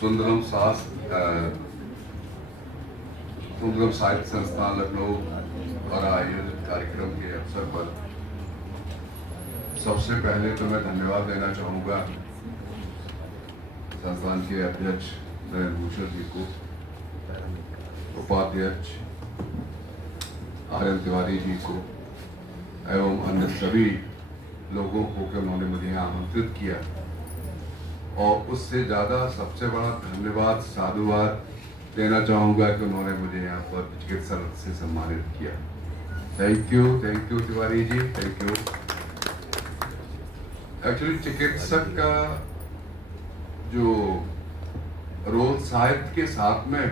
सुंदरम साहित्य संस्थान लखनऊ द्वारा आयोजित कार्यक्रम के अवसर पर सबसे पहले तो मैं धन्यवाद देना चाहूँगा संस्थान के अध्यक्ष नरेंद्र भूषण जी को, उपाध्यक्ष आर्यन तिवारी जी को एवं अन्य सभी लोगों को कि उन्होंने मुझे यहाँ आमंत्रित किया। और उससे ज़्यादा सबसे बड़ा धन्यवाद साधुवाद देना चाहूँगा कि उन्होंने मुझे यहाँ पर चिकित्सा से सम्मानित किया। Thank you Tiwari ji, thank you. Actually चिकित्सक का जो रोल साहित्य के साथ में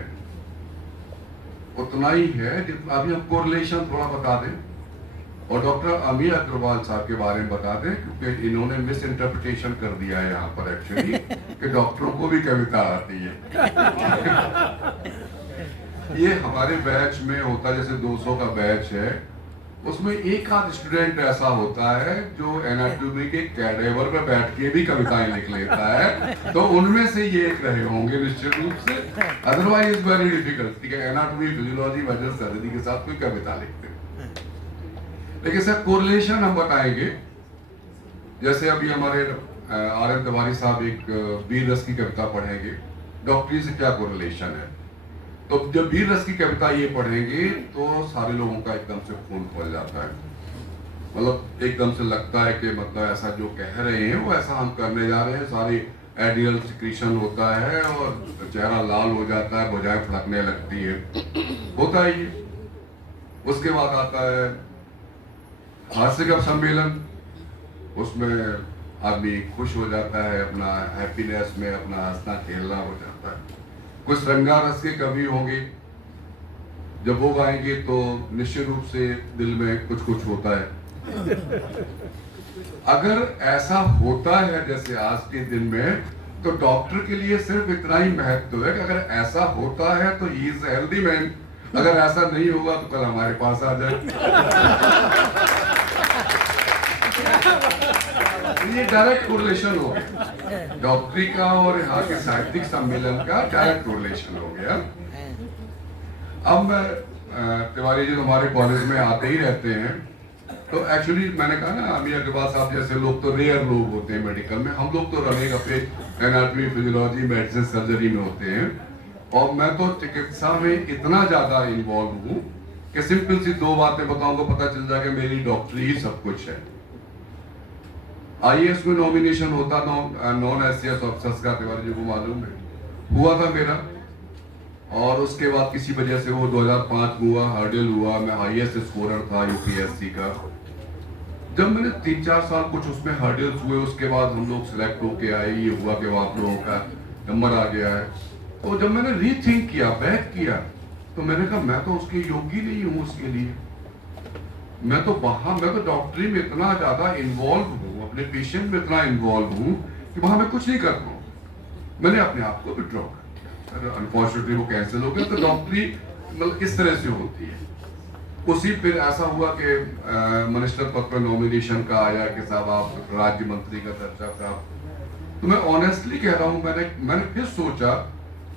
उतना ही है जितना, अभी हम कोरिलेशन थोड़ा बता दें और डॉक्टर अमीर अग्रवाल साहब के बारे में बता दें, क्योंकि इन्होंने मिस इंटरप्रिटेशन कर दिया है यहाँ पर एक्चुअली कि डॉक्टरों को भी कविता आती है। ये हमारे बैच में होता है, जैसे 200 का बैच है, उसमें एक आध स्टूडेंट ऐसा होता है जो एनाटॉमी के कैडेवर पे बैठ के भी कविताएं लिख लेता है, तो उनमें से ये एक रहे होंगे निश्चित रूप से। अदरवाइज इज वेरी डिफिकल्ट कि एनाटॉमी फिजियोलॉजी वजह सर्दी के साथ कोई कविता लिखते। लेकिन सर कोरिलेशन हम बताएंगे, जैसे अभी हमारे आर्यन तिवारी साहब एक वीर रस की कविता पढ़ेंगे, डॉक्टरी से क्या कोरिलेशन है। तो जब वीर रस की कविता ये पढ़ेंगे तो सारे लोगों का एकदम से खून खोल जाता है, मतलब एकदम से लगता है कि मतलब ऐसा जो कह रहे हैं वो ऐसा हम करने जा रहे हैं। सारी एड्रिनल सिक्रीशन होता है और चेहरा लाल हो जाता है, भुजाएं फड़कने लगती है, होता है ये। उसके बाद आता है हास्य का सम्मेलन, उसमें आदमी खुश हो जाता है, अपना हैप्पीनेस में अपना हंसना खेलना हो जाता है। कुछ श्रृंगार रस के कवि होंगे, जब वो गाएंगे तो निश्चित रूप से दिल में कुछ कुछ होता है। अगर ऐसा होता है जैसे आज के दिन में, तो डॉक्टर के लिए सिर्फ इतना ही महत्व है कि अगर ऐसा होता है तो ही इज हेल्दी मैन, अगर ऐसा नहीं होगा तो कल हमारे पास आ जाए। ये डायरेक्ट कोरिलेशन हो गया डॉक्टरी का और यहाँ के साहित्यिक सम्मेलन का, डायरेक्ट कोरिलेशन हो गया। अब तिवारी जी हमारे कॉलेज में आते ही रहते हैं, तो एक्चुअली मैंने कहा ना अमीर अग्रवाल साहब जैसे लोग तो रेयर लोग होते हैं मेडिकल में, हम लोग तो रनिंग अपने एनाटॉमी फिजियोलॉजी मेडिसिन सर्जरी में होते हैं। और मैं तो चिकित्सा में इतना ज्यादा इन्वॉल्व हूँ कि सिंपल सी दो बातें बताऊं तो पता चल जाएगा मेरी डॉक्टरी ही सब कुछ है। IAS में नॉमिनेशन होता नॉन SCS ऑफिसर्स का, तिवारी जी को मालूम है, हुआ था मेरा, और उसके बाद किसी वजह से वो 2005 में हुआ, हर्डल हुआ, मैं हाईएस्ट स्कोरर था UPSC का। जब मैंने 3-4 साल कुछ उसमें हर्डल्स हुए, उसके बाद हम लोग सिलेक्ट होके आए, ये हुआ कि आप लोगों का नंबर आ गया है। तो जब मैंने रीथिंक किया, बैक किया, तो मैंने कहा मैं तो उसके योग्य नहीं हूँ उसके लिए। मैं तो डॉक्टरी में इतना ज्यादा इन्वॉल्व हूँ, अपने पेशेंट में इतना इन्वॉल्व हूँ कि वहां मैं कुछ नहीं कर पाऊँ। मैंने अपने आप को विड्रॉ कर दिया। अनफॉर्चुनेटली वो कैंसिल हो गया। तो डॉक्टरी मतलब इस तरह से होती है। उसी फिर ऐसा हुआ कि मिनिस्टर पद पर नॉमिनेशन का आया कि साहब आप राज्य मंत्री का दर्जा साहब। तो मैं ऑनेस्टली कह रहा हूँ, मैंने फिर सोचा,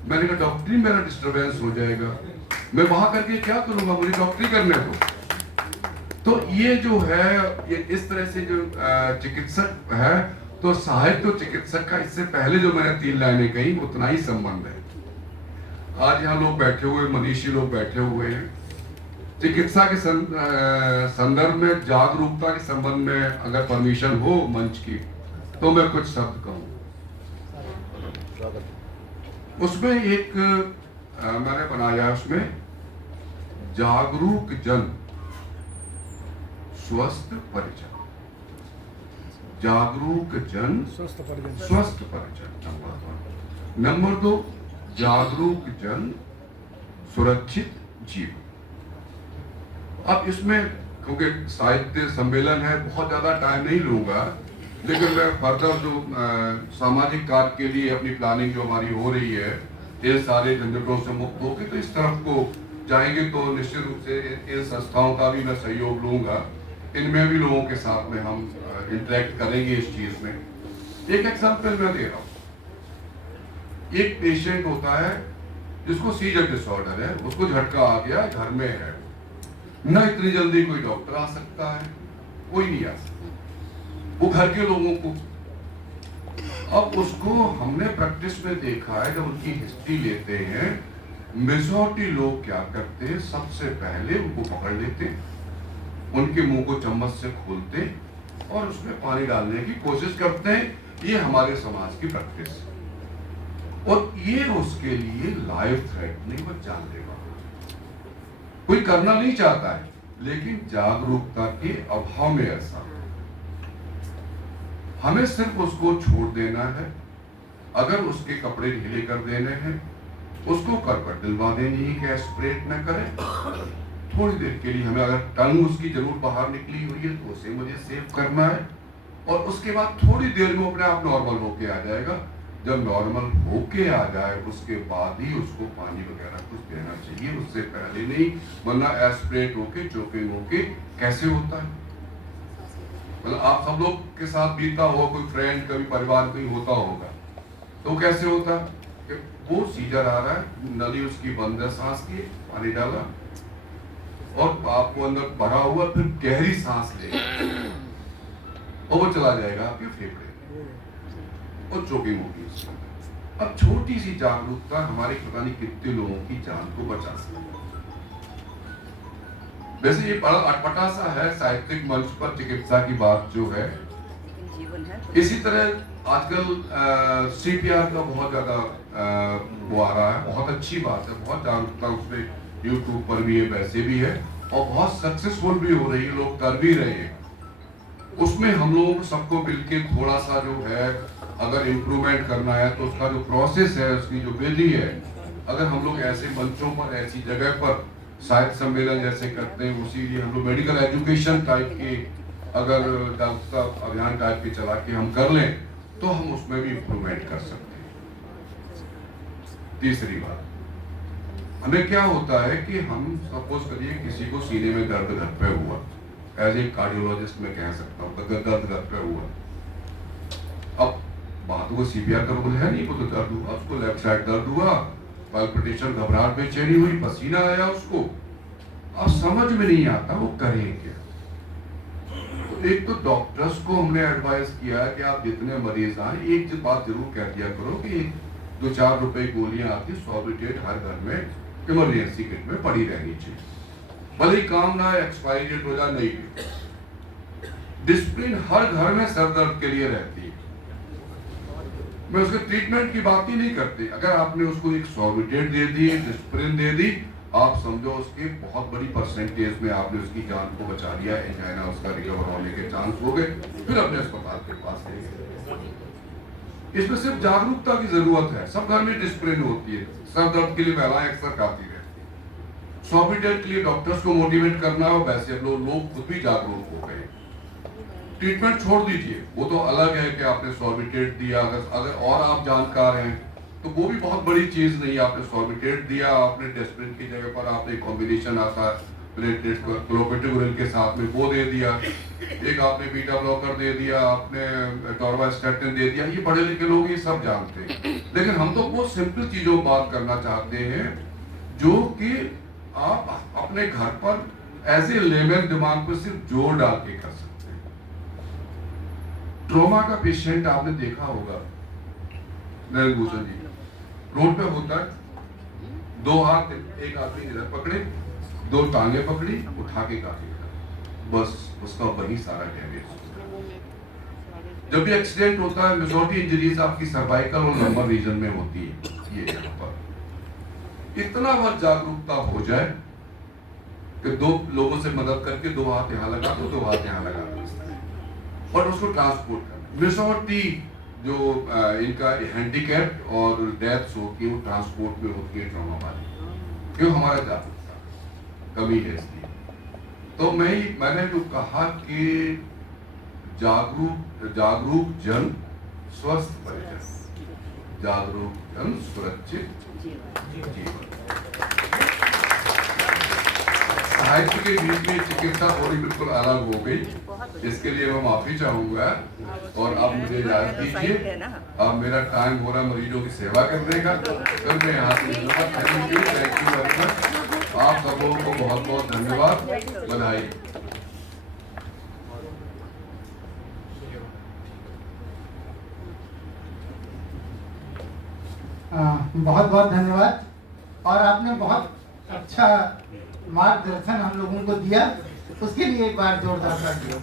मैंने कहा डॉक्टरी मेरा डिस्टर्बेंस हो जाएगा, मैं वहां करके क्या करूंगा, मुझे डॉक्टरी करने दो। तो ये जो है, ये इस तरह से जो चिकित्सक है, तो साहित्य तो चिकित्सक का इससे पहले जो मैंने 3 लाइनें कही उतना ही संबंध है। आज यहाँ लोग बैठे हुए, मनीषी लोग बैठे हुए हैं, चिकित्सा के संदर्भ में जागरूकता के संबंध में अगर परमिशन हो मंच की, तो मैं कुछ शब्द कहूँ। उसमें एक मैंने बनाया, उसमें जागरूक जन स्वस्थ परिजन, जागरूक जन स्वस्थ परिजन, नंबर 2 जागरूक जन सुरक्षित जीवन। अब इसमें क्योंकि साहित्य सम्मेलन है, बहुत ज्यादा टाइम नहीं लूंगा, लेकिन मैं फर्दर जो सामाजिक कार्य के लिए अपनी प्लानिंग जो हमारी हो रही है, ये सारे झंझटों से मुक्त होकर तो इस तरफ को जाएंगे, तो निश्चित रूप से इन संस्थाओं का भी मैं सहयोग लूंगा। इनमें भी लोगों के साथ में हम इंटरेक्ट करेंगे इस चीज में। एक एग्जाम्पल मैं दे रहा हूँ, एक पेशेंट होता है जिसको सीजर डिसऑर्डर है, उसको झटका आ गया, घर में है, ना इतनी जल्दी कोई डॉक्टर आ सकता है, कोई नहीं आ सकता, वो घर के लोगों को। अब उसको हमने प्रैक्टिस में देखा है, जब उनकी हिस्ट्री लेते हैं, मेजॉरिटी लोग क्या करते हैं, सबसे पहले उनको पकड़ लेते, उनके मुंह को चम्मच से खोलते और उसमें पानी डालने की कोशिश करते हैं। ये हमारे समाज की प्रैक्टिस है और ये उसके लिए लाइफ थ्रेटनिंग और जानलेवा। कोई करना नहीं चाहता है, लेकिन जागरूकता के अभाव में ऐसा। हमें सिर्फ उसको छोड़ देना है, अगर उसके कपड़े ढीले कर देने हैं, उसको करवट दिलवा देनी है कि एस्पिरेट न करे। थोड़ी देर के लिए हमें, अगर टंग उसकी जरूर बाहर निकली हुई है तो उसे मुझे सेव करना है, और उसके बाद थोड़ी देर में अपने आप नॉर्मल होके आ जाएगा। जब नॉर्मल होके आ जाए उसके बाद ही उसको पानी वगैरह कुछ देना चाहिए, उससे पहले नहीं, वरना एस्पिरेट होके चोकिंग होके कैसे होता है। मतलब आप सब लोग के साथ बीता हो, कोई फ्रेंड कभी परिवार कोई होता होगा, तो कैसे होता कि वो सीजर आ रहा है, नली उसकी बंद है, सांस की, पानी डाला और आपको अंदर भरा हुआ, फिर गहरी सांस ले और वो चला जाएगा आपके फेफड़े और चोकिंग होगी उसके अंदर। अब छोटी सी जागरूकता हमारे पता नहीं कितने लोगों की जान को बचा सकती है। वैसे ये बड़ा अटपटा सा है साहित्यिक मंच पर चिकित्सा की बात जो है। इसी तरह आजकल CPR का बहुत ज्यादा वो आ रहा है, बहुत अच्छी बात है, बहुत जागरूकता उसमें यूट्यूब पर भी है, वैसे भी है, और बहुत सक्सेसफुल भी हो रही है, लोग कर भी रहे हैं। उसमें हम लोगों को सबको मिलके थोड़ा सा जो है, अगर इम्प्रूवमेंट करना है तो उसका जो प्रोसेस है, उसकी जो विधि है, अगर हम लोग ऐसे मंचों पर, ऐसी जगह पर साहित्य सम्मेलन जैसे करते हैं, उसी लिए हम लोग मेडिकल एजुकेशन टाइप के अगर जागरूकता अभियान टाइप के चला के हम कर लें तो हम उसमें भी इम्प्रूवमेंट कर सकते हैं। तीसरी बात, हमें क्या होता है कि हम सपोज करिए किसी को सीने में दर्द घर पे हुआ, एज ए कार्डियोलॉजिस्ट मैं कह सकता हूँ, दर्द घर पे हुआ। अब बात को CPR का रोल है नहीं, वो तो दर्द हुआ उसको, लेफ्ट साइड दर्द हुआ, पाल्पिटेशन, घबराहट, बेचैनी हुई, पसीना आया उसको, अब समझ में नहीं आता वो करें क्या। तो एक तो डॉक्टर्स को हमने एडवाइस किया है कि आप जितने मरीज आए, एक बात जरूर कह दिया करो कि 2-4 रुपए गोलियां आती, सॉर्बिटेट हर घर में इमरजेंसी किट में पड़ी रहनी चाहिए, भले ही काम ना एक्सपायरी डेट हो जाए, नहीं। डिस्प्लिन हर घर में सर दर्द के लिए रहती है। मैं उसके ट्रीटमेंट की बात ही नहीं करती, अगर आपने उसको एक सॉर्बिटेट दे दी, डिस्प्लिन दे दी, आप समझो उसके बहुत बड़ी परसेंटेज में आपने उसकी जान को बचा लिया, एंजाइना उसका रिकवर होने के चांस हो गए, फिर अपने अस्पताल के पास ले गए। इसमें सिर्फ जागरूकता की जरूरत है। सब घर में डिस्प्लिन होती है, सर दर्द के लिए महिलाएं अक्सर खाती रहती है, सॉर्बिटेट के लिए डॉक्टर्स को मोटिवेट करना हो, वैसे अब लोग खुद भी जागरूक हो गए। ट्रीटमेंट छोड़ दीजिए, वो तो अलग है कि आपने सॉर्बिटेट दिया, अगर और आप जानकार हैं तो वो भी बहुत बड़ी चीज नहीं है। आपने सॉर्बिटेट दिया, आपने डिस्प्लिन की जगह पर आपने कॉम्बिनेशन आता है प्लेटलेट क्लोपिटोग्रिल के साथ में वो दे दिया, एक आपने बीटा ब्लॉकर दे दिया, आपने टॉर्वास्टैटिन दे दिया, ये पढ़े लिखे लोग ये सब जानते हैं। लेकिन हम तो वो सिंपल चीजों बात करना चाहते हैं जो कि आप अपने घर पर एज ए लेमन दिमाग पर सिर्फ जोर डाल के कर सकते हैं। ट्रोमा का पेशेंट आपने देखा होगा, नरेंद्र भूषण जी, रोड पे होता है, 2 हाथ एक आदमी इधर पकड़े, 2 टांगे पकड़ी, उठा के काटेगा, बस उसका वही सारा डैमेज। जब भी एक्सीडेंट होता है, मेजॉरिटी इंजरीज आपकी सर्वाइकल और लंबर रीजन में होती है। ये यहाँ पर इतना बार जागरूकता हो जाए कि 2 लोगों से मदद करके 2 हाथ यहाँ लगा दो, 2 हाथ यहाँ लगा दो, और उसको ट्रांसपोर्ट करना। मेजॉरिटी जो इनका हैंडीकैप और डेथ्स होती है वो ट्रांसपोर्ट में होती है, ट्रॉमा वाली, क्यों? हमारा जागरूकता कमी है इसलिए। तो मैंने जो कहा कि जागरूक जन स्वस्थ परिजन, जागरूक जन सुरक्षित जीवन। साहित्य के बीच में चिकित्सा थोड़ी बिल्कुल अलग हो गई। इसके लिए मैं माफी चाहूंगा। और अब मुझे इजाजत दीजिए, अब मेरा टाइम हो रहा मरीजों की सेवा करने का, फिर मैं यहाँ से थैंक यू वेरी मच। आप सब लोगों को बहुत बहुत धन्यवाद, बधाई। बहुत बहुत धन्यवाद। और आपने बहुत अच्छा मार्गदर्शन हम लोगों को दिया, उसके लिए एक बार जोरदार तालियां।